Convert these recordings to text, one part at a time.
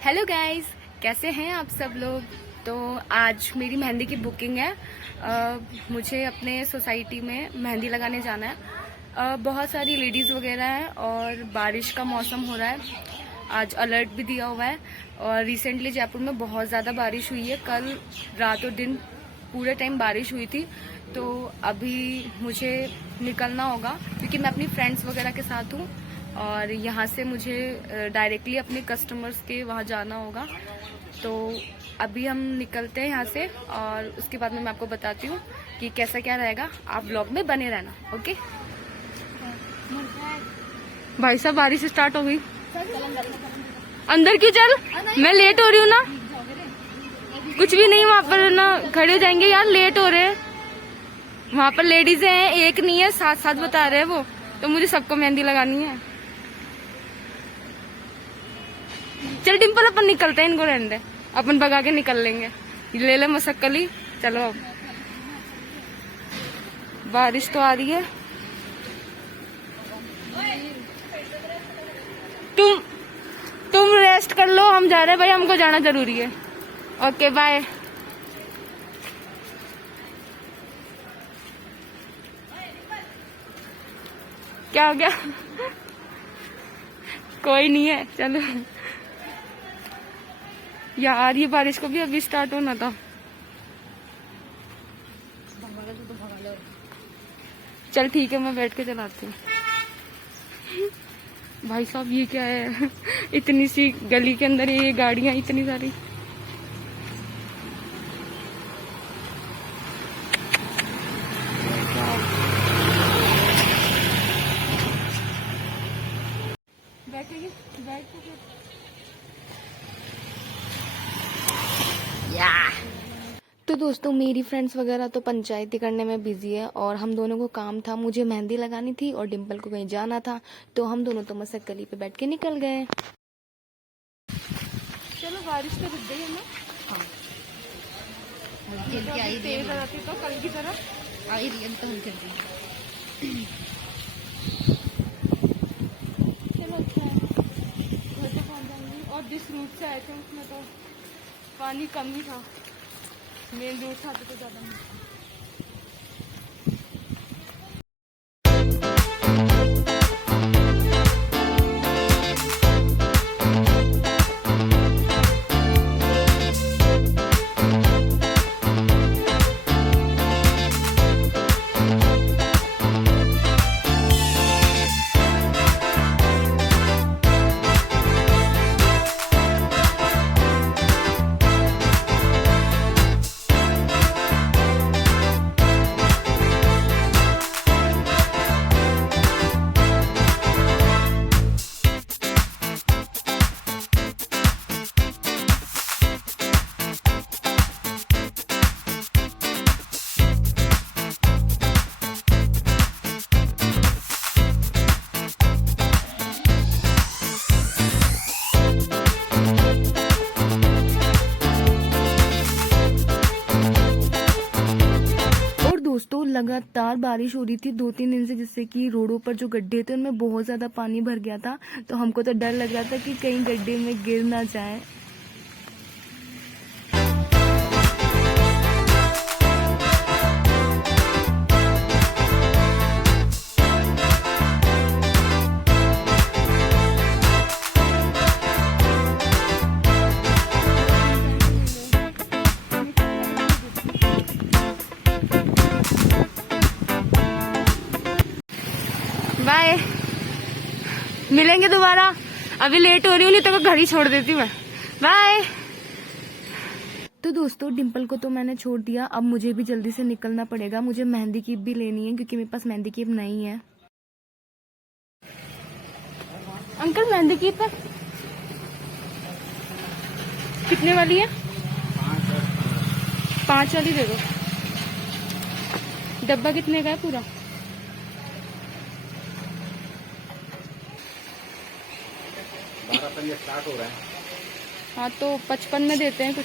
Hello guys, कैसे हैं आप सब लोग। तो आज मेरी मेहंदी की बुकिंग है। मुझे अपने सोसाइटी में मेहंदी लगाने जाना है। बहुत सारी लेडीज़ वगैरह हैं और बारिश का मौसम हो रहा है। आज अलर्ट भी दिया हुआ है और रिसेंटली जयपुर में बहुत ज़्यादा बारिश हुई है। कल रात और दिन पूरे टाइम बारिश हुई थी। तो अभी मुझे निकलना होगा क्योंकि मैं अपनी फ्रेंड्स वगैरह के साथ हूँ और यहाँ से मुझे डायरेक्टली अपने कस्टमर्स के वहाँ जाना होगा। तो अभी हम निकलते हैं यहाँ से और उसके बाद में मैं आपको बताती हूँ कि कैसा क्या रहेगा। आप ब्लॉग में बने रहना। ओके भाई साहब, बारिश स्टार्ट हो गई। अंदर क्यों चल, मैं लेट हो रही हूँ ना। कुछ भी नहीं, वहाँ पर ना खड़े हो जाएंगे यार, लेट हो रहे हैं। वहाँ पर लेडीज हैं, एक नहीं है, साथ साथ बता रहे हैं वो। तो मुझे सबको मेहंदी लगानी है। चल डिम्पल, अपन निकलते हैं, इनको रहने दे, अपन भगा के निकल लेंगे। ले ले मशक्कली। चलो अब बारिश तो आ रही है। तुम रेस्ट कर लो, हम जा रहे हैं भाई, हमको जाना जरूरी है। Okay bye. क्या हो गया? कोई नहीं है, चलो यार, ये बारिश को भी अभी स्टार्ट होना था। चल ठीक है, मैं बैठ के चलाती हूँ। भाई साहब ये क्या है, इतनी सी गली के अंदर ये गाड़ियां इतनी सारी। बैठेगी, बैठ के तो दोस्तों, मेरी फ्रेंड्स वगैरह तो पंचायती करने में बिजी है और हम दोनों को काम था, मुझे मेहंदी लगानी थी और डिम्पल को कहीं जाना था। तो हम दोनों तो मशक्कली पे बैठ के निकल गए। चलो बारिश तो रुक गई है ना। हाँ, तेज आती तो कल की तरह आई रही है तो हम कर दी। चलो अच्छा है, घर तो पहुँच जाएंगे। और जिस रूट से आए थे उसमें तो पानी कम ही था, मेन रोड था तो ज़्यादा नहीं। दोस्तों लगातार बारिश हो रही थी 2-3 दिन से, जिससे कि रोडों पर जो गड्ढे थे उनमें बहुत ज्यादा पानी भर गया था। तो हमको तो डर लग रहा था कि कहीं गड्ढे में गिर ना जाए। बाय, मिलेंगे दोबारा। अभी लेट हो रही हूँ, नहीं तो घर ही छोड़ देती मैं। बाय। तो दोस्तों, डिम्पल को तो मैंने छोड़ दिया, अब मुझे भी जल्दी से निकलना पड़ेगा। मुझे मेहंदी कीप भी लेनी है क्योंकि मेरे पास मेहंदी कीप नहीं है। अंकल मेहंदी कीप है कितने वाली है? 5 वाली दे दो। डब्बा कितने का है पूरा? 12 स्टार्ट हो रहा है। हाँ तो 55 में देते हैं कुछ।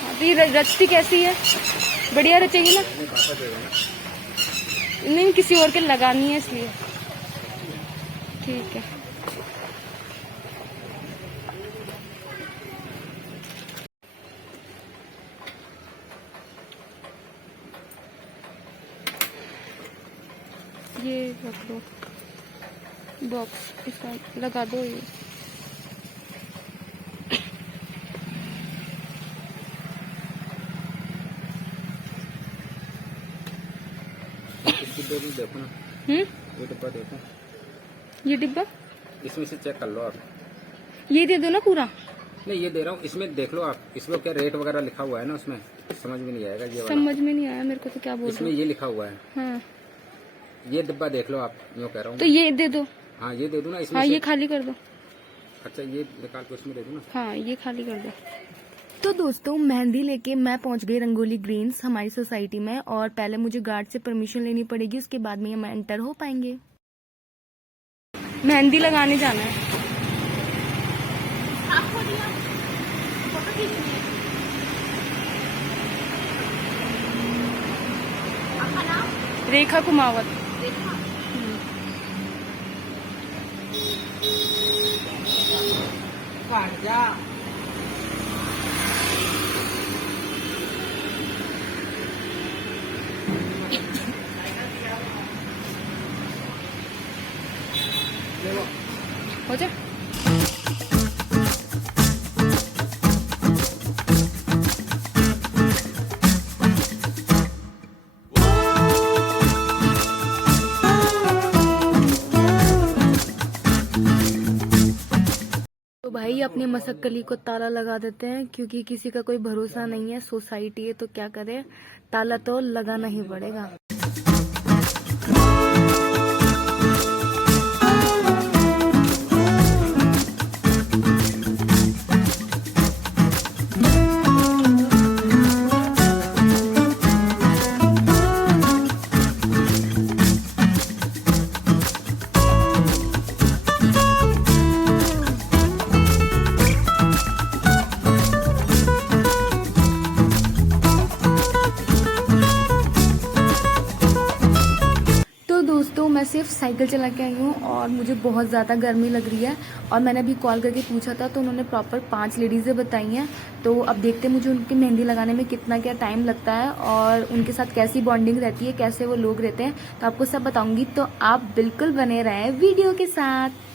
हाँ तो ये रचती कैसी है? बढ़िया रचेगी ना? नहीं, किसी और के लगानी है इसलिए। ठीक है। ये रख दो बॉक्स, इसका लगा दो ये। देखो ना, ये डिब्बा देखो, ये डिब्बा इसमें से चेक कर लो आप। ये दे दो ना पूरा। नहीं, ये दे रहा हूँ, इसमें देख लो आप, इसमें क्या रेट वगैरह लिखा हुआ है ना, उसमें समझ में नहीं आएगा ये वाला। समझ में नहीं आया मेरे को तो क्या बोल इसमें ये लिखा हुआ है। हाँ, ये डिब्बा देख लो आप, यूँ कह रहा हूँ। तो ये दे दो। हाँ, ये दे दो ना इसमें हाँ, से। ये खाली कर दो। अच्छा, ये निकाल के उसमें दे दो ना। हाँ, ये खाली कर दो। तो दोस्तों, मेहंदी लेके मैं पहुंच गई रंगोली ग्रीन्स हमारी सोसाइटी में, और पहले मुझे गार्ड से परमिशन लेनी पड़ेगी, उसके बाद में हम एंटर हो पाएंगे। मेहंदी लगाने जाना है। आपको दिया फोटो खींचनी है। आपका नाम? रेखा कुमावत। हो जा। तो भाई अपनी मसक्कली को ताला लगा देते हैं, क्योंकि किसी का कोई भरोसा नहीं है। सोसाइटी है तो क्या करे, ताला तो लगाना ही पड़ेगा। दोस्तों, मैं सिर्फ साइकिल चला के आई हूँ और मुझे बहुत ज़्यादा गर्मी लग रही है, और मैंने अभी कॉल करके पूछा था तो उन्होंने प्रॉपर 5 लेडीज़ें बताई हैं। तो अब देखते हैं मुझे उनकी मेहंदी लगाने में कितना क्या टाइम लगता है और उनके साथ कैसी बॉन्डिंग रहती है, कैसे वो लोग रहते हैं, तो आपको सब बताऊँगी। तो आप बिल्कुल बने रहें वीडियो के साथ।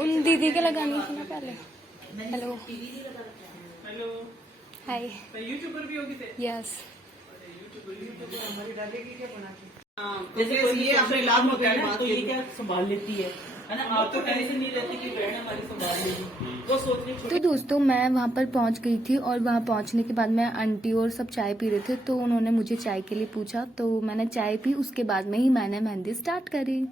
उन दीदी के लगानी थी ना पहले। हेलो हेलो, हाय। यूट्यूबर भी होगी थे। यस। जैसे कोई ये अपने लाभ होता है ना, तो ये क्या संभाल लेती है ना। आप तो टेंशन नहीं रहती कि बहन हमारी संभाल लेगी, वो सोचने। तो दोस्तों, मैं वहाँ पर पहुँच गई थी, और वहाँ पहुँचने के बाद मैं आंटी और सब चाय पी रहे थे, तो उन्होंने मुझे चाय के लिए पूछा, तो मैंने चाय पी। उसके बाद में ही मैंने मेहंदी स्टार्ट करी।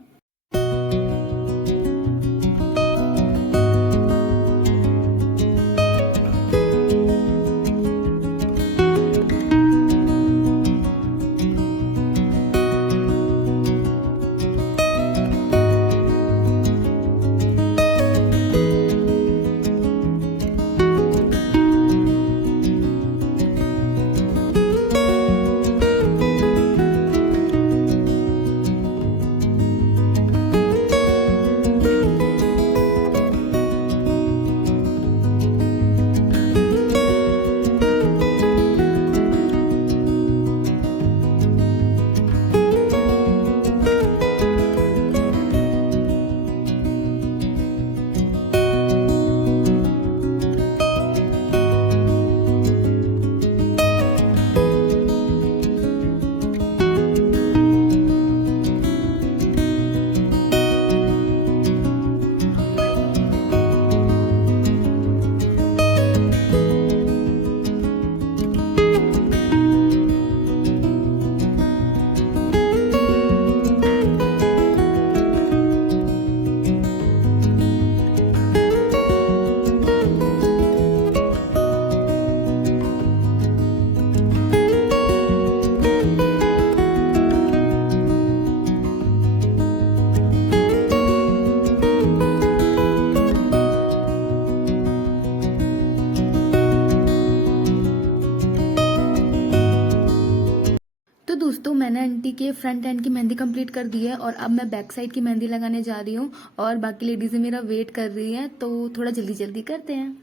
दोस्तों, मैंने आंटी के फ्रंट एंड की मेहंदी कंप्लीट कर दी है और अब मैं बैक साइड की मेहंदी लगाने जा रही हूँ और बाकी लेडीजें मेरा वेट कर रही हैं, तो थोड़ा जल्दी जल्दी करते हैं।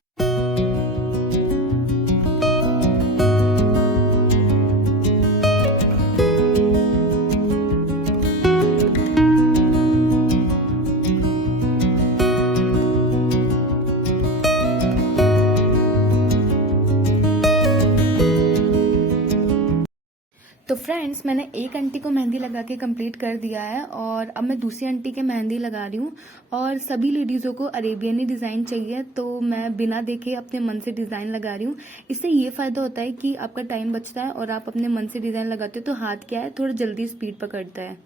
तो फ्रेंड्स, मैंने एक आंटी को मेहंदी लगा के कंप्लीट कर दिया है और अब मैं दूसरी आंटी के मेहंदी लगा रही हूँ। और सभी लेडीज़ों को अरेबियन ही डिज़ाइन चाहिए, तो मैं बिना देखे अपने मन से डिज़ाइन लगा रही हूँ। इससे ये फ़ायदा होता है कि आपका टाइम बचता है और आप अपने मन से डिज़ाइन लगाते हो तो हाथ क्या है, थोड़ा जल्दी स्पीड पकड़ता है।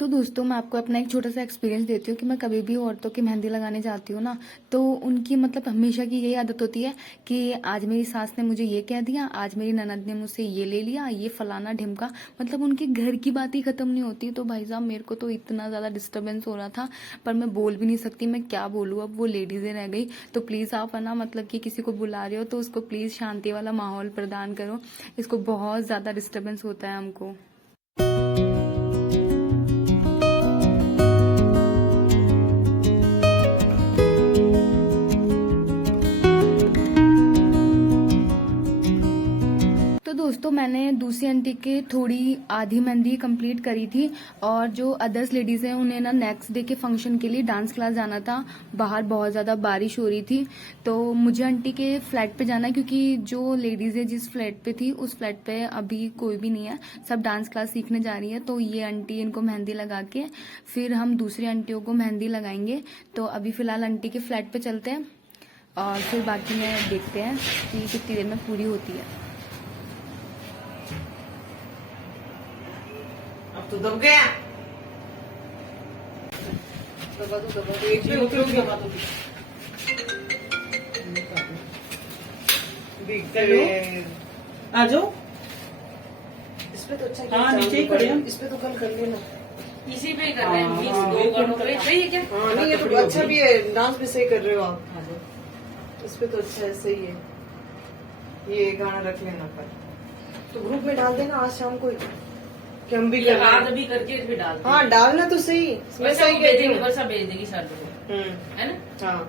तो दोस्तों, मैं आपको अपना एक छोटा सा एक्सपीरियंस देती हूँ कि मैं कभी भी औरतों की मेहंदी लगाने जाती हूँ ना, तो उनकी मतलब हमेशा की यही आदत होती है कि आज मेरी सास ने मुझे ये कह दिया, आज मेरी ननद ने मुझसे ये ले लिया, ये फलाना ढिमका, मतलब उनके घर की बात ही खत्म नहीं होती। तो भाई साहब, मेरे को तो इतना ज़्यादा डिस्टर्बेंस हो रहा था, पर मैं बोल भी नहीं सकती, मैं क्या बोलूँ। अब वो लेडीज़ें रह गई, तो प्लीज़ आप है ना, मतलब कि किसी को बुला रहे हो तो उसको प्लीज़ शांति वाला माहौल प्रदान करो। इसको बहुत ज़्यादा डिस्टर्बेंस होता है हमको। दोस्तों, मैंने दूसरी आंटी के थोड़ी आधी मेहंदी कंप्लीट करी थी और जो अदर्स लेडीज हैं उन्हें ना नेक्स्ट डे के फंक्शन के लिए डांस क्लास जाना था। बाहर बहुत ज़्यादा बारिश हो रही थी, तो मुझे आंटी के फ्लैट पे जाना है, क्योंकि जो लेडीज है जिस फ्लैट पे थी उस फ्लैट पे अभी कोई भी नहीं है, सब डांस क्लास सीखने जा रही है। तो ये आंटी इनको मेहंदी लगा के फिर हम दूसरी आंटियों को मेहंदी लगाएंगे। तो अभी फिलहाल आंटी के फ्लैट पे चलते हैं और फिर बाकी में देखते हैं कि कितनी देर में पूरी होती है। अब तो दब गया। दबा दो, दबा दो, एक पे ऊपर दबा दो। आ जाओ। इस पे तो अच्छा हाँ, नीचे ही खड़े हैं। इस पे तो कल कर लेना। इसी पे कर रहे हैं, 20 दो गानों पे सही है क्या? हाँ, नहीं ये तो अच्छा भी है, डांस भी सही कर रहे हो आप। इस पे तो अच्छा है, सही है। ये गाना रख लेना पर तो ग्रुप में डाल देना आज शाम को कि हम भी कर रहे आज हैं। अभी करके फिर डाल दो। हाँ, डालना तो सही, मैं वैसे सही वो कहती हूँ। वैसा भेज देगी शादी को, है ना? हाँ,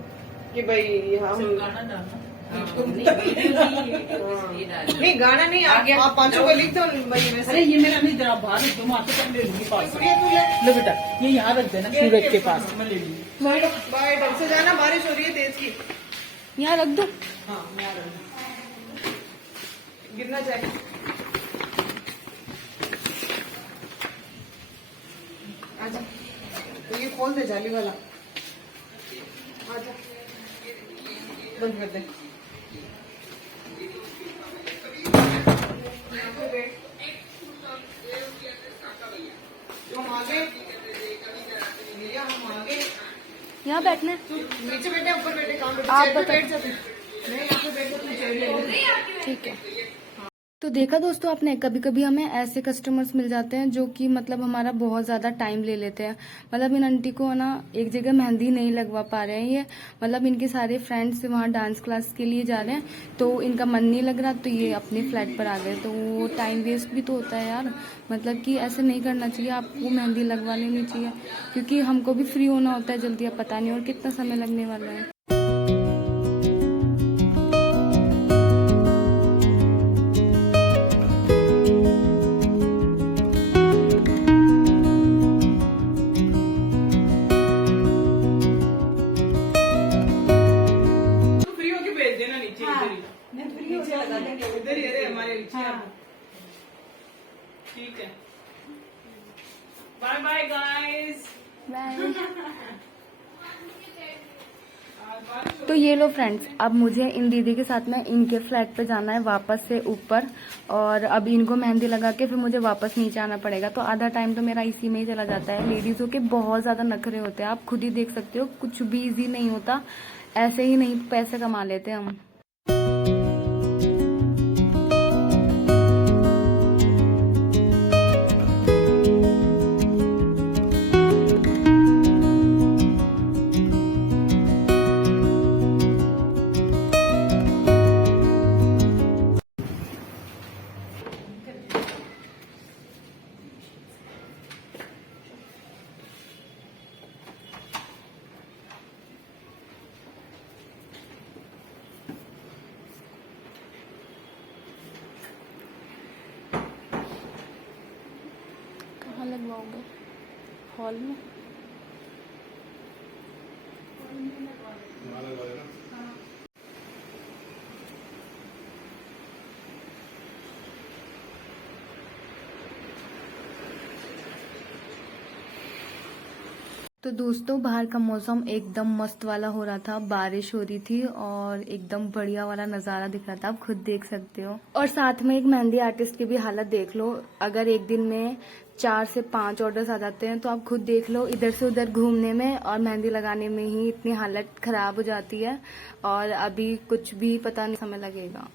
कि भाई हम सिर्फ गाना डालना। नहीं गाना नहीं, आप पांचों को लिख दो भाई वैसे। अरे ये मेरा नहीं, जरा बाहर रख दो, मैं आपके पास ले लूंगी पास। सूर्य तू ले। लो बेटा, ये यहाँ रख देना सूरज के पास, मैं ले लूंगी। बाय, ढंग से जाना, बारिश हो रही है तेज की। यहाँ रख दो। हाँ, यहाँ रख दो। गिरना चाहिए। आजा, तो ये खोल दे जाली वाला। आजा, बंद कर दे। यहाँ पे बैठ। जो हम आगे, भैया हम आगे। यहाँ बैठना है। तू नीचे बैठे ऊपर बैठे, कहाँ बैठे? आप चेयर पे बता- बैठ जाते। मैं यहाँ पे बैठ जाती हूँ, चेयर ले ले। ठीक है। तो देखा दोस्तों आपने, कभी कभी हमें ऐसे कस्टमर्स मिल जाते हैं जो कि मतलब हमारा बहुत ज़्यादा टाइम ले लेते हैं। मतलब इन आंटी को ना एक जगह मेहंदी नहीं लगवा पा रहे हैं ये, मतलब इनके सारे फ्रेंड्स वहाँ डांस क्लास के लिए जा रहे हैं, तो इनका मन नहीं लग रहा, तो ये अपने फ्लैट पर आ गए। तो वो टाइम वेस्ट भी तो होता है यार, मतलब कि ऐसे नहीं करना चाहिए, आपको मेहंदी लगवा लेनी चाहिए, क्योंकि हमको भी फ्री होना होता है जल्दी, अब पता नहीं और कितना समय लगने वाला है। फ्री होके भेज देना नीचे, इधर ही। नीचे लगा देंगे, इधर ही, अरे हमारे नीचे। ठीक है, बाय बाय गाइस। तो ये लो फ्रेंड्स, अब मुझे इन दीदी के साथ में इनके फ्लैट पे जाना है वापस से ऊपर, और अब इनको मेहंदी लगा के फिर मुझे वापस नीचे आना पड़ेगा। तो आधा टाइम तो मेरा इसी में ही चला जाता है। लेडीज़ों के बहुत ज़्यादा नखरे होते हैं, आप खुद ही देख सकते हो, कुछ भी इजी नहीं होता, ऐसे ही नहीं पैसे कमा लेते हम। लगवाओगे? हॉल में? तो दोस्तों बाहर का मौसम एकदम मस्त वाला हो रहा था, बारिश हो रही थी और एकदम बढ़िया वाला नज़ारा दिख रहा था, आप खुद देख सकते हो। और साथ में एक मेहंदी आर्टिस्ट की भी हालत देख लो, अगर एक दिन में 4 से 5 ऑर्डर्स आ जाते हैं तो आप खुद देख लो, इधर से उधर घूमने में और मेहंदी लगाने में ही इतनी हालत खराब हो जाती है। और अभी कुछ भी पता नहीं समय लगेगा।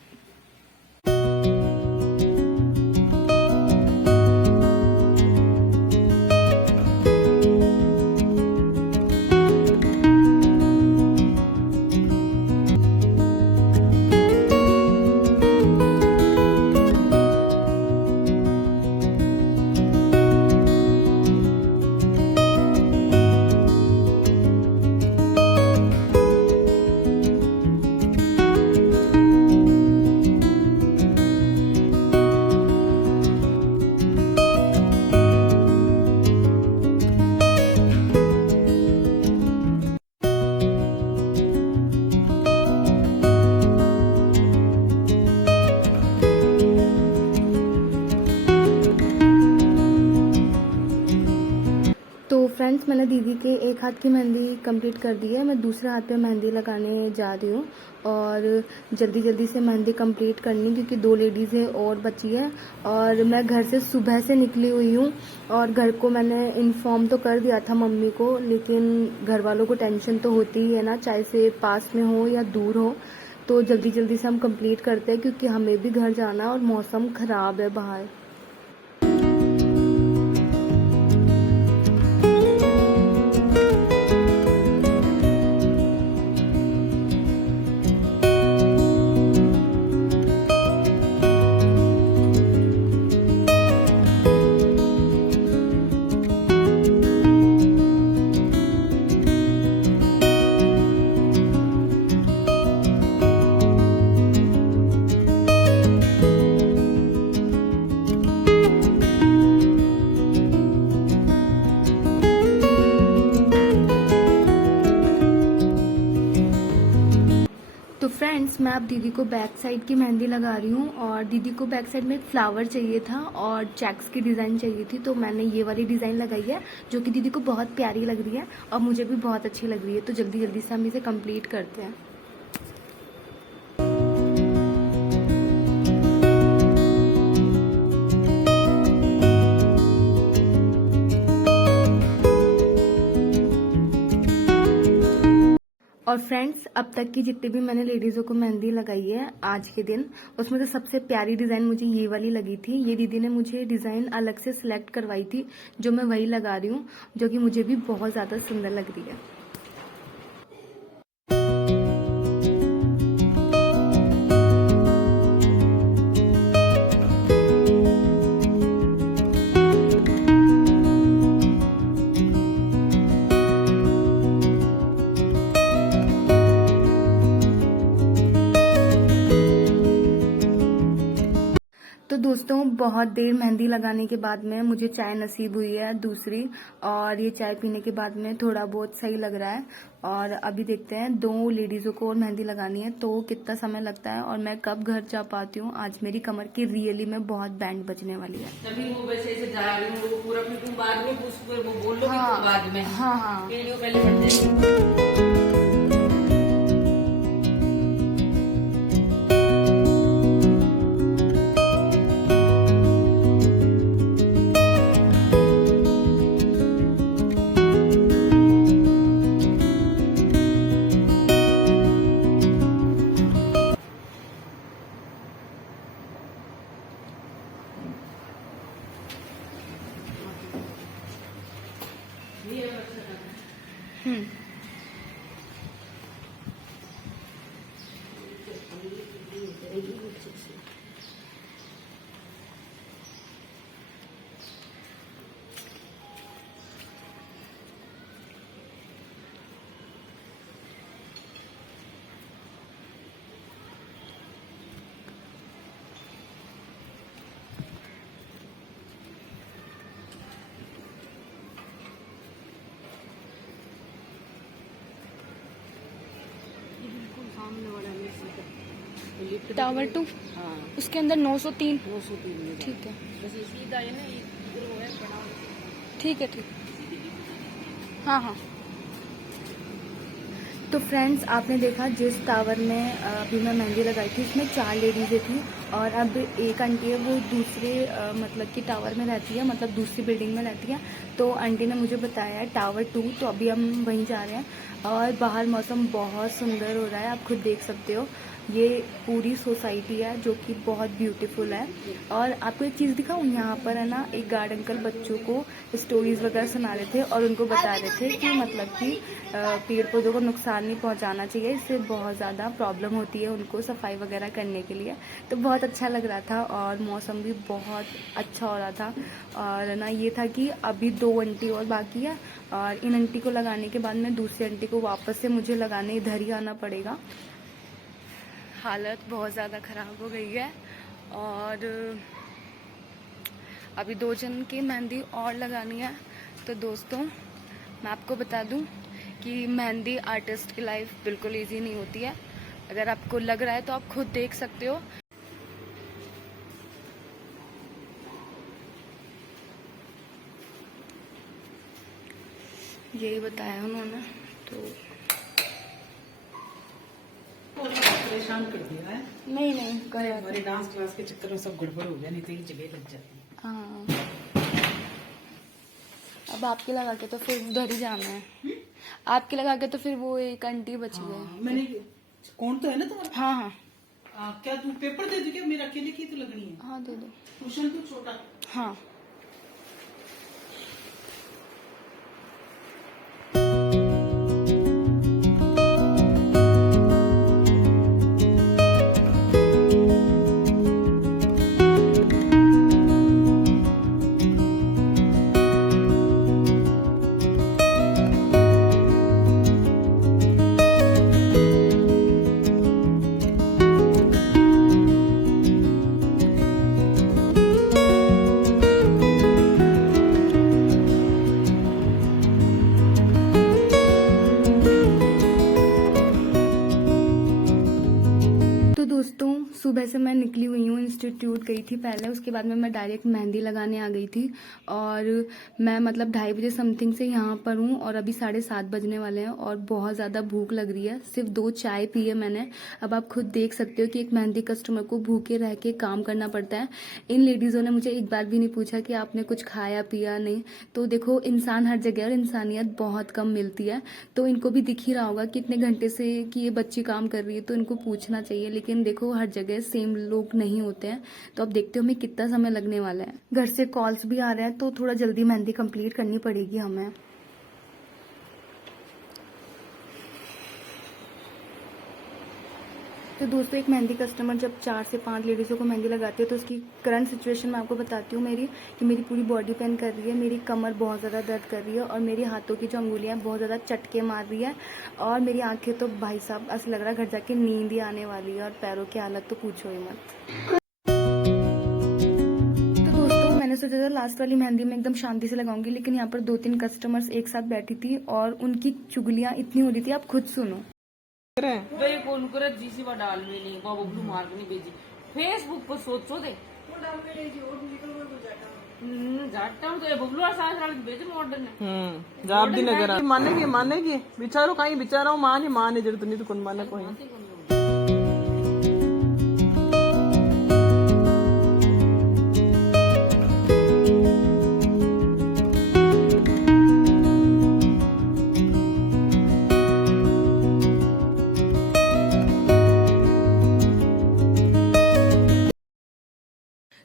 तो फ्रेंड्स मैंने दीदी के एक हाथ की मेहंदी कंप्लीट कर दी है, मैं दूसरे हाथ पे मेहंदी लगाने जा रही हूँ और जल्दी जल्दी से मेहंदी कंप्लीट करनी क्योंकि 2 लेडीज़ है और बची है। और मैं घर से सुबह से निकली हुई हूँ और घर को मैंने इन्फॉर्म तो कर दिया था मम्मी को, लेकिन घर वालों को टेंशन तो होती ही है ना, चाहे से पास में हो या दूर हो। तो जल्दी जल्दी से हम कंप्लीट करते हैं क्योंकि हमें भी घर जाना है और मौसम ख़राब है बाहर। तो फ्रेंड्स मैं अब दीदी को बैक साइड की मेहंदी लगा रही हूँ और दीदी को बैक साइड में एक फ्लावर चाहिए था और चेक्स की डिज़ाइन चाहिए थी, तो मैंने ये वाली डिज़ाइन लगाई है जो कि दीदी को बहुत प्यारी लग रही है और मुझे भी बहुत अच्छी लग रही है। तो जल्दी जल्दी से हम इसे कंप्लीट करते हैं। और फ्रेंड्स अब तक की जितनी भी मैंने लेडीज़ों को मेहंदी लगाई है आज के दिन, उसमें तो सबसे प्यारी डिज़ाइन मुझे ये वाली लगी थी। ये दीदी ने मुझे डिज़ाइन अलग से सिलेक्ट करवाई थी जो मैं वही लगा रही हूँ, जो कि मुझे भी बहुत ज़्यादा सुंदर लग रही है। तो दोस्तों बहुत देर मेहंदी लगाने के बाद में मुझे चाय नसीब हुई है दूसरी, और ये चाय पीने के बाद में थोड़ा बहुत सही लग रहा है। और अभी देखते हैं 2 लेडीज़ों को और मेहंदी लगानी है तो कितना समय लगता है और मैं कब घर जा पाती हूँ। आज मेरी कमर की रियली में बहुत बैंड बजने वाली है। तभी वो वैसे ऐसे जा रही हूँ, वो पूरा फिर तुम बाद में वो बोल लो हाँ, बाद में। हाँ वीडियो पहले बन जाएगी। लिफ्ट टावर 2 हाँ उसके अंदर 903। 203 ठीक है बस ये सीधा है ना, इधर वो है बना। ठीक है हाँ हाँ। तो फ्रेंड्स आपने देखा जिस टावर में अभी मैं मेहंदी लगाई थी उसमें 4 लेडीज़ें थी और अब एक आंटी है वो दूसरे मतलब कि टावर में रहती है, मतलब दूसरी बिल्डिंग में रहती है। तो आंटी ने मुझे बताया है टावर 2, तो अभी हम वहीं जा रहे हैं और बाहर मौसम बहुत सुंदर हो रहा है, आप खुद देख सकते हो। ये पूरी सोसाइटी है जो कि बहुत ब्यूटीफुल है। और आपको एक चीज़ दिखाऊं, यहाँ पर है ना एक गार्ड अंकल बच्चों को स्टोरीज वगैरह सुना रहे थे और उनको बता रहे थे कि मतलब कि पेड़ पौधों को नुकसान नहीं पहुँचाना चाहिए, इससे बहुत ज़्यादा प्रॉब्लम होती है उनको सफाई वगैरह करने के लिए। तो बहुत अच्छा लग रहा था और मौसम भी बहुत अच्छा हो रहा था। और ना ये था कि अभी 2 आंटी और बाकी है और इन आंटी को लगाने के बाद में दूसरी आंटी को वापस से मुझे लगाने इधर ही आना पड़ेगा। हालत बहुत ज़्यादा ख़राब हो गई है और अभी 2 जन की मेहंदी और लगानी है। तो दोस्तों मैं आपको बता दूं कि मेहंदी आर्टिस्ट की लाइफ बिल्कुल इजी नहीं होती है। अगर आपको लग रहा है तो आप खुद देख सकते हो। यही बताया उन्होंने। तो परेशान कर दिया है। नहीं करे हमारे डांस क्लास के चक्कर में सब गड़बड़ हो गया, नहीं तो एक जगह लग जाती। हाँ अब आपके लगा के तो फिर उधर ही जाना है। आपके लगा के तो फिर वो एक आंटी बच गए। मैंने कौन तो है ना तुम्हारा? हाँ क्या तू पेपर दे दे क्या? मेरा अकेले की तो लगनी है। हाँ दे दो। ट्यूशन तो छोटा। हाँ दोस्तों सुबह से मैं निकली हुई हूँ, इंस्टीट्यूट गई थी पहले, उसके बाद में मैं डायरेक्ट मेहंदी लगाने आ गई थी। और मैं मतलब 2:30 बजे समथिंग से यहाँ पर हूँ और अभी 7:30 बजने वाले हैं और बहुत ज़्यादा भूख लग रही है। सिर्फ 2 चाय पी है मैंने। अब आप खुद देख सकते हो कि एक मेहंदी कस्टमर को भूखे रह के काम करना पड़ता है। इन लेडीज़ों ने मुझे एक बार भी नहीं पूछा कि आपने कुछ खाया पिया नहीं। तो देखो इंसान हर जगह और इंसानियत बहुत कम मिलती है। तो इनको भी दिख ही रहा होगा कितने घंटे से कि ये बच्ची काम कर रही है, तो इनको पूछना चाहिए। लेकिन देखो हर जगह सेम लोग नहीं होते हैं। तो अब देखते हो हमें कितना समय लगने वाला है। घर से कॉल्स भी आ रहे हैं तो थोड़ा जल्दी मेहंदी कंप्लीट करनी पड़ेगी हमें। तो दोस्तों एक मेहंदी कस्टमर जब 4 से 5 लेडीज़ों को मेहंदी लगाती है तो उसकी करंट सिचुएशन मैं आपको बताती हूँ मेरी, कि मेरी पूरी बॉडी पेन कर रही है, मेरी कमर बहुत ज़्यादा दर्द कर रही है और मेरी हाथों की जो अंगुलियाँ बहुत ज़्यादा चटके मार रही है और मेरी आंखें तो भाई साहब ऐसा लग रहा है घर जाके नींद ही आने वाली है और पैरों की हालत तो पूछो ही मत। तो दोस्तों मैंने सोचा था लास्ट वाली मेहंदी में एकदम शांति से लगाऊंगी, लेकिन यहाँ पर 2-3 कस्टमर्स एक साथ बैठी थी और उनकी चुगलियाँ इतनी हो रही थी, आप खुद सुनो। भाई कौन करे जीसी बा डाल में नहीं बाबू ब्लू मार्क नहीं भेजी फेसबुक पर सोचो दे जाटा तो ये बबलू और साथ वाले भेजे मॉडर्न है जाब दी नगर मानेगी बिचारो कहीं बिचारा माने जरूरत नहीं तो कौन माने कोई।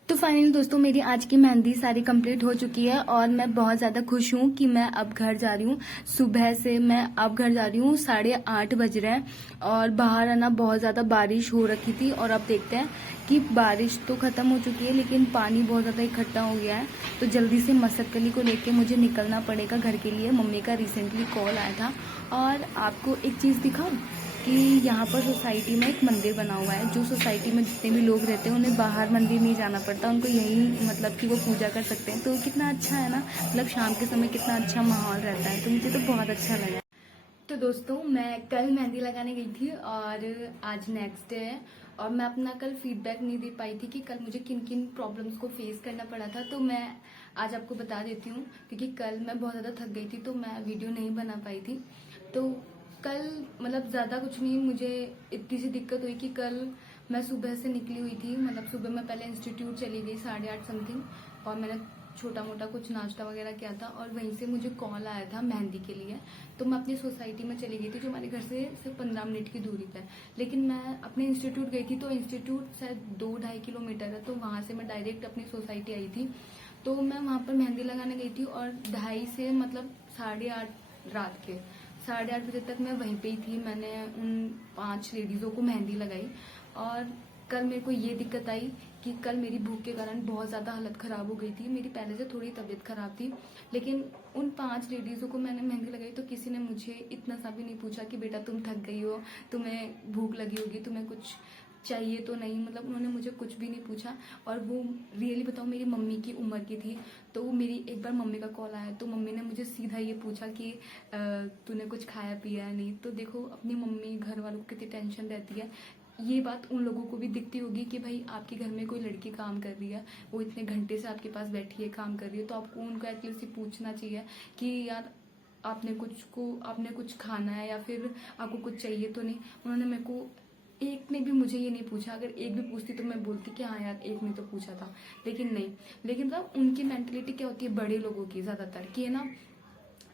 तो फाइनली दोस्तों मेरी आज की मेहंदी सारी कंप्लीट हो चुकी है और मैं बहुत ज़्यादा खुश हूँ कि मैं अब घर जा रही हूँ। सुबह से मैं अब घर जा रही हूँ, 8:30 बज रहे हैं और बाहर है ना बहुत ज़्यादा बारिश हो रखी थी और अब देखते हैं कि बारिश तो ख़त्म हो चुकी है लेकिन पानी बहुत ज़्यादा इकट्ठा हो गया है। तो जल्दी से मसक्कली को लेके मुझे निकलना पड़ेगा घर के लिए। मम्मी का रिसेंटली कॉल आया था। और आपको एक चीज़ दिखाऊं कि यहाँ पर सोसाइटी में एक मंदिर बना हुआ है। जो सोसाइटी में जितने भी लोग रहते हैं उन्हें बाहर मंदिर नहीं जाना पड़ता, उनको यही मतलब कि वो पूजा कर सकते हैं। तो कितना अच्छा है ना, मतलब शाम के समय कितना अच्छा माहौल रहता है। तो मुझे तो बहुत अच्छा लगा। तो दोस्तों मैं कल मेहंदी लगाने गई थी और आज नेक्स्ट डे है और मैं अपना कल फीडबैक नहीं दे पाई थी कि कल मुझे किन किन प्रॉब्लम्स को फेस करना पड़ा था, तो मैं आज आपको बता देती हूँ। क्योंकि कल मैं बहुत ज़्यादा थक गई थी तो मैं वीडियो नहीं बना पाई थी। तो कल मतलब ज़्यादा कुछ नहीं, मुझे इतनी सी दिक्कत हुई कि कल मैं सुबह से निकली हुई थी। मतलब सुबह मैं पहले इंस्टीट्यूट चली गई 8:30 समथिंग, और मैंने छोटा मोटा कुछ नाश्ता वगैरह किया था, और वहीं से मुझे कॉल आया था मेहंदी के लिए। तो मैं अपनी सोसाइटी में चली गई थी जो हमारे घर से सिर्फ 15 मिनट की दूरी पर है। लेकिन मैं अपने इंस्टीट्यूट गई थी, तो इंस्टीट्यूट शायद 2-2.5 किलोमीटर है, तो वहां से मैं डायरेक्ट अपनी सोसाइटी आई थी। तो मैं वहां पर मेहंदी लगाने गई थी, और 2:30 से मतलब 8:30 रात के 8:30 बजे तक मैं वहीं पे ही थी। मैंने उन 5 लेडीजों को मेहंदी लगाई। और कल मेरे को ये दिक्कत आई कि कल मेरी भूख के कारण बहुत ज़्यादा हालत ख़राब हो गई थी। मेरी पहले से थोड़ी तबीयत ख़राब थी, लेकिन उन 5 लेडीज़ों को मैंने मेहंदी लगाई तो किसी ने मुझे इतना सा भी नहीं पूछा कि बेटा तुम थक गई हो, तुम्हें भूख लगी होगी, तुम्हें कुछ चाहिए तो नहीं। मतलब उन्होंने मुझे कुछ भी नहीं पूछा। और वो रियली बताओ मेरी मम्मी की उम्र की थी। तो मेरी एक बार मम्मी का कॉल आया तो मम्मी ने मुझे सीधा ये पूछा कि तूने कुछ खाया पिया है नहीं। तो देखो अपनी मम्मी घर वालों को कितनी टेंशन रहती है। ये बात उन लोगों को भी दिखती होगी कि भाई आपके घर में कोई लड़की काम कर रही है, वो इतने घंटे से आपके पास बैठी है, काम कर रही है, तो आपको उनको एटलीस्ट ये पूछना चाहिए कि यार आपने कुछ खाना है या फिर आपको कुछ चाहिए तो नहीं। उन्होंने मेरे को एक ने भी मुझे ये नहीं पूछा। अगर एक भी पूछती तो मैं बोलती कि हाँ यार एक ने तो पूछा था, लेकिन नहीं। लेकिन तब उनकी मेंटलिटी क्या होती है बड़े लोगों की ज्यादातर, कि है ना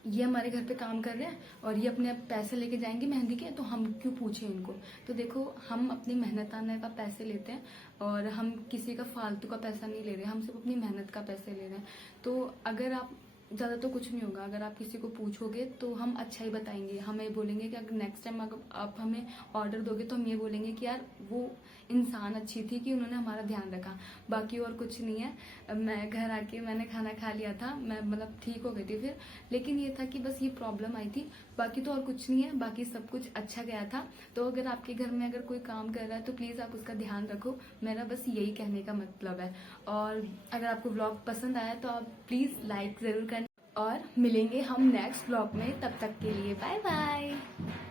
ये हमारे घर पे काम कर रहे हैं और ये अपने पैसे लेके जाएंगे मेहंदी के, तो हम क्यों पूछें इनको। तो देखो हम अपनी मेहनत आने का पैसे लेते हैं, और हम किसी का फालतू का पैसा नहीं ले रहे, हम सिर्फ अपनी मेहनत का पैसे ले रहे हैं। तो अगर आप ज़्यादा तो कुछ नहीं होगा, अगर आप किसी को पूछोगे तो हम अच्छा ही बताएंगे। हमें बोलेंगे कि अगर नेक्स्ट टाइम अगर आप हमें ऑर्डर दोगे तो हम ये बोलेंगे कि यार वो इंसान अच्छी थी कि उन्होंने हमारा ध्यान रखा, बाकी और कुछ नहीं है। मैं घर आके मैंने खाना खा लिया था, मैं मतलब ठीक हो गई थी फिर। लेकिन ये था कि बस ये प्रॉब्लम आई थी, बाकी तो और कुछ नहीं है, बाकी सब कुछ अच्छा गया था। तो अगर आपके घर में अगर कोई काम कर रहा है तो प्लीज़ आप उसका ध्यान रखो, मेरा बस यही कहने का मतलब है। और अगर आपको व्लॉग पसंद आया तो आप प्लीज़ लाइक ज़रूर करना, और मिलेंगे हम नेक्स्ट व्लॉग में। तब तक के लिए बाय बाय।